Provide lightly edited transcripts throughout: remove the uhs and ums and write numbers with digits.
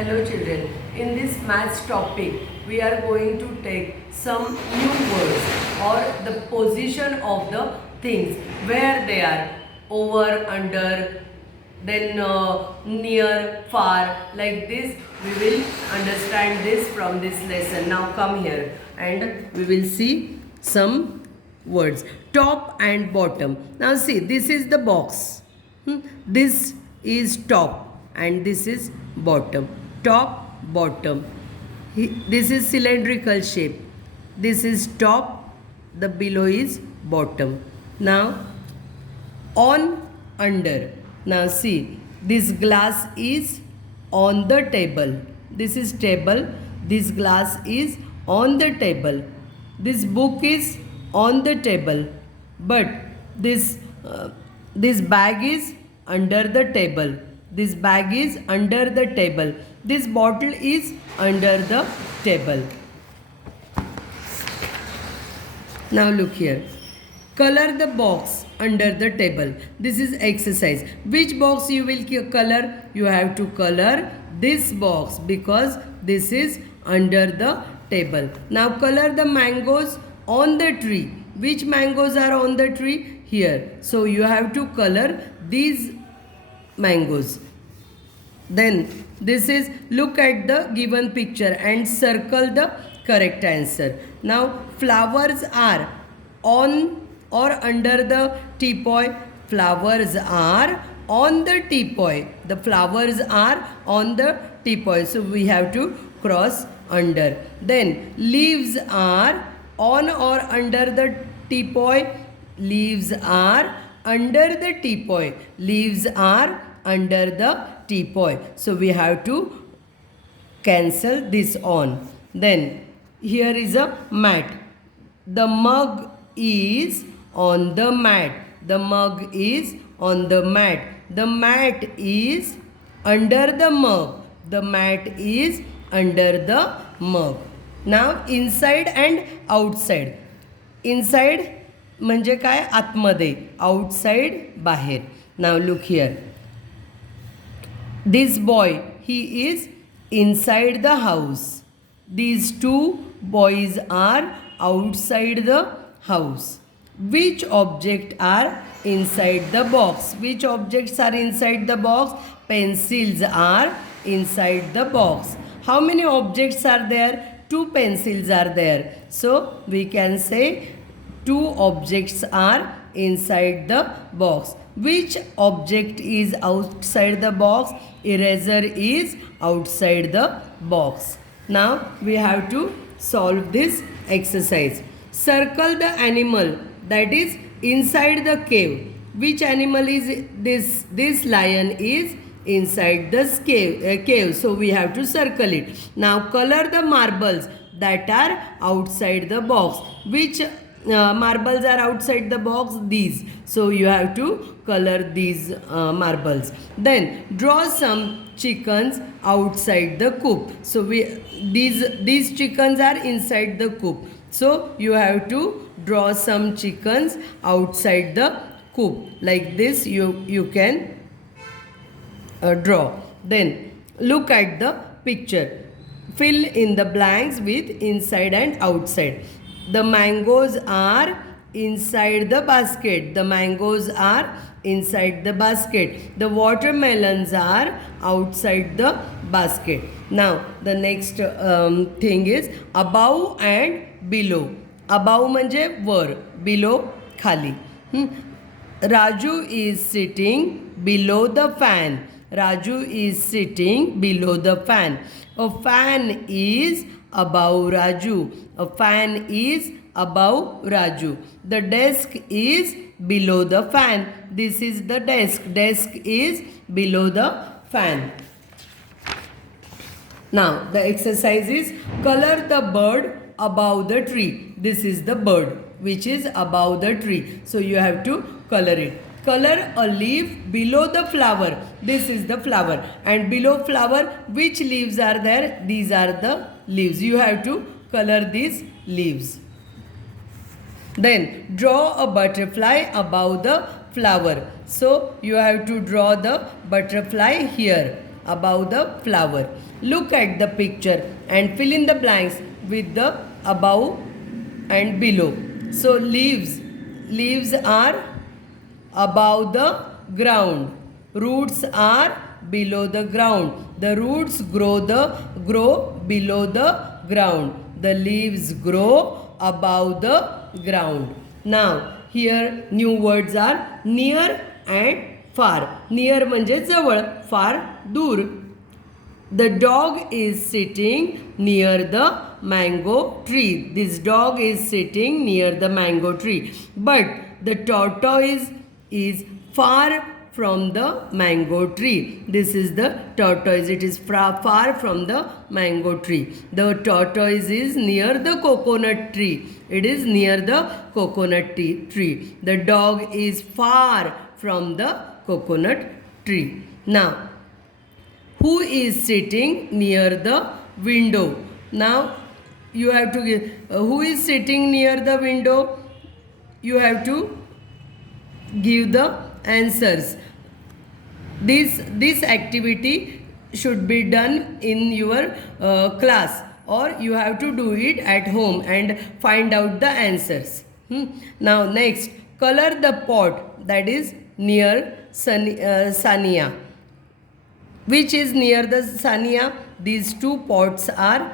Hello children, in this maths topic we are going to take some new words or the position of the things, where they are, over, under, then near, far, like this. We will understand this from this lesson. Now come here and we will see some words, top and bottom. Now see, this is the box. This is top and this is bottom. Top, bottom. This is cylindrical shape. This is top, the below is bottom. Now on, under. Now see, this glass is on the table. This is table. This glass is on the table. This book is on the table. But this bag is under the table. This bag is under the table. This bottle is under the table. Now look here. Color the box under the table. This is exercise. Which box you will color? You have to color this box because this is under the table. Now color the mangoes on the tree. Which mangoes are on the tree? Here. So you have to color these mangoes. Then this is, look at the given picture and circle the correct answer. Now flowers are on or under the teapot. Flowers are on the teapot. The flowers are on the teapot. So we have to cross under. Then leaves are on or under the teapot. Leaves are under the teapot. Leaves are under the teapot. So we have to cancel this on. Then here is a mat. The mug is on the mat. The mug is on the mat. The mat is under the mug. The mat is under the mug. Now inside and outside. Inside म्हणजे काय, आतमध्ये. Outside, बाहेर. Now look here. This boy, he is inside the house. These two boys are outside the house. Which objects are inside the box? Which objects are inside the box? Pencils are inside the box. How many objects are there? 2 pencils are there. So we can say 2 objects are inside the box. Which object is outside the box? Eraser is outside the box. Now we have to solve this exercise. Circle the animal that is inside the cave. Which animal is this? This lion is inside the cave. So we have to circle it. Now color the marbles that are outside the box. Which marbles are outside the box? These. So you have to color these marbles. Then draw some chickens outside the coop. So these chickens are inside the coop. So you have to draw some chickens outside the coop. Like this you can draw. Then look at the picture. Fill in the blanks with inside and outside. The mangoes are inside the basket. The mangoes are inside the basket. The watermelons are outside the basket. Now the next thing is above and below. Above म्हणजे वर, below खाली. Raju is sitting below the fan. Raju is sitting below the fan. A fan is above Raju. A fan is above Raju. The desk is below the fan. This is the desk. Desk is below the fan. Now the exercise is color the bird above the tree. This is the bird which is above the tree. So you have to color it. Color a leaf below the flower. This is the flower. And below flower, which leaves are there? These are the leaves. You have to color these leaves. Then draw a butterfly above the flower. So you have to draw the butterfly here. above the flower. Look at the picture and fill in the blanks with the above and below. So leaves are above the ground. Roots are below the ground. The roots grow below the ground. The leaves grow above the ground. Now here new words are near and far. Near म्हणजे जवळ, far दूर. The dog is sitting near the mango tree. This dog is sitting near the mango tree. But the tortoise is far from the mango tree. This is the tortoise. It is far from the mango tree. The tortoise is near the coconut tree. It is near the coconut tree. The dog is far from the coconut tree. Now, who is sitting near the window? Now, you have to give who is sitting near the window? You have to give the answers. This activity should be done in your class, or you have to do it at home and find out the answers. Now next, color the pot that is near Sania. Which is near the Sania? These two pots are,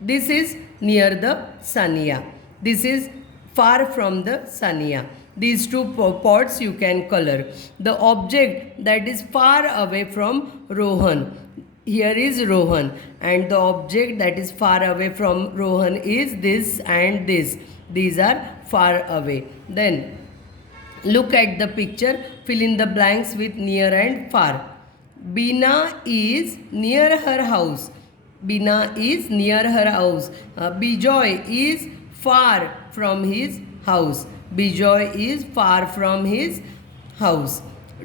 this is near the Sania. This is far from the Sania. These two pots you can color. The object that is far away from Rohan. Here is Rohan, and the object that is far away from Rohan is this and this. These are far away. Then look at the picture. Fill in the blanks with near and far. Bina is near her house. Bina is near her house. Bijoy is far from his house. Bijoy is far from his house.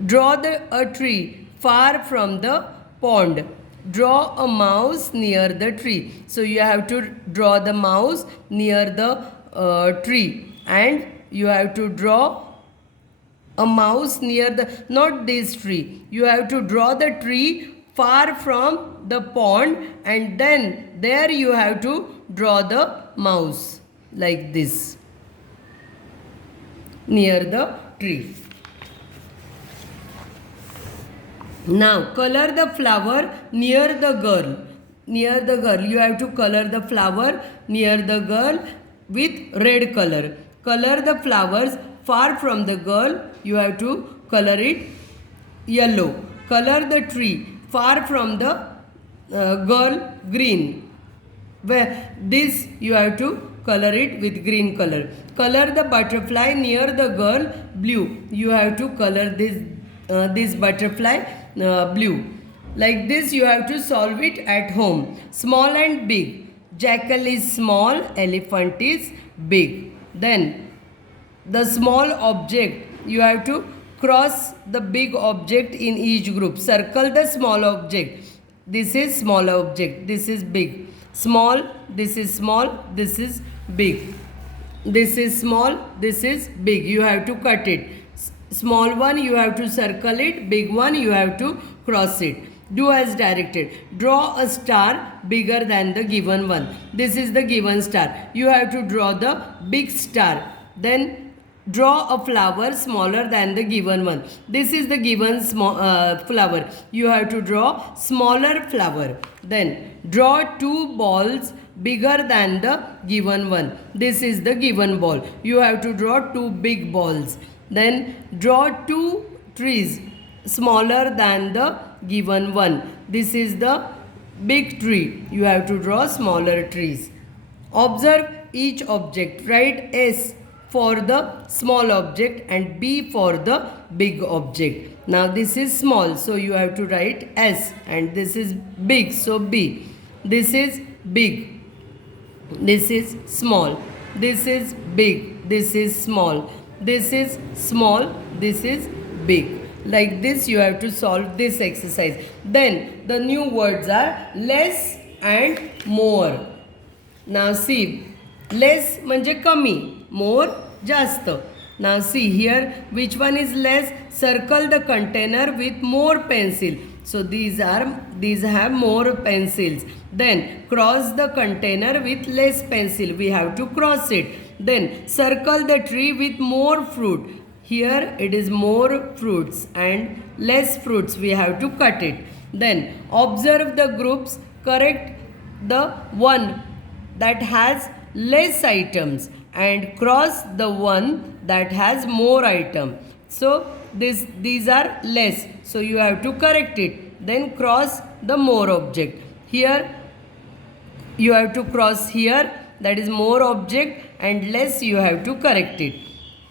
Draw a tree far from the pond. Draw a mouse near the tree. So you have to draw the mouse near the tree, and you have to draw a mouse near the, not this tree. You have to draw the tree far from the pond, and then there you have to draw the mouse like this near the tree. Now color the flower near the girl. Near the girl, you have to color the flower near the girl with red color. Color the flowers far from the girl. You have to color it yellow. Color the tree far from the girl green. Where this you have to color it with green color. Color the butterfly near the girl blue. You have to color this butterfly blue. Like this you have to solve it at home. Small and big. Jackal is small, elephant is big. Then the small object, you have to cross the big object in each group. Circle the small object. This is small object. This is big. Small, this is small, this is big. This is small, this is big. You have to cut it. Small one you have to circle it. Big one you have to cross it. Do as directed. Draw a star bigger than the given one. This is the given star. You have to draw the big star. Then draw a flower smaller than the given one. This is the given flower. You have to draw smaller flower. Then draw two balls bigger than the given one. This is the given ball. You have to draw two big balls. Then draw two trees smaller than the given one. This is the big tree. You have to draw smaller trees. Observe each object. Write S for the small object and B for the big object. Now this is small, so you have to write S, and this is big, so B. This is big. This is small. This is big. This is small. This is small. This is big. Like this you have to solve this exercise. Then the new words are less and more. Now see, less म्हणजे कमी, more जास्त. Now see here, which one is less? Circle the container with more pencil. So these are these have more pencils. Then cross the container with less pencil. We have to cross it. Then circle the tree with more fruit. Here it is more fruits and less fruits. We have to cut it. Then observe the groups. Correct the one that has less items and cross the one that has more item. So these are less, so you have to correct it. Then cross the more object. Here you have to cross here, that is more object, and less you have to correct it.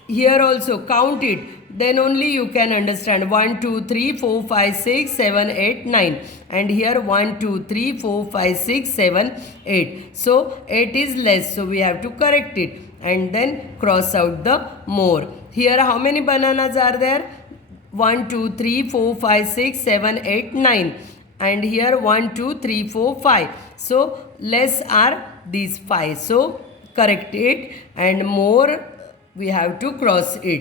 Here also count it, then only you can understand. 1 2 3 4 5 6 7 8 9, and here 1 2 3 4 5 6 7 8. So 8 is less, so we have to correct it and then cross out the more. Here how many bananas are there? 1 2 3 4 5 6 7 8 9, and here 1 2 3 4 5. So less are these 5, so correct it, and more we have to cross it.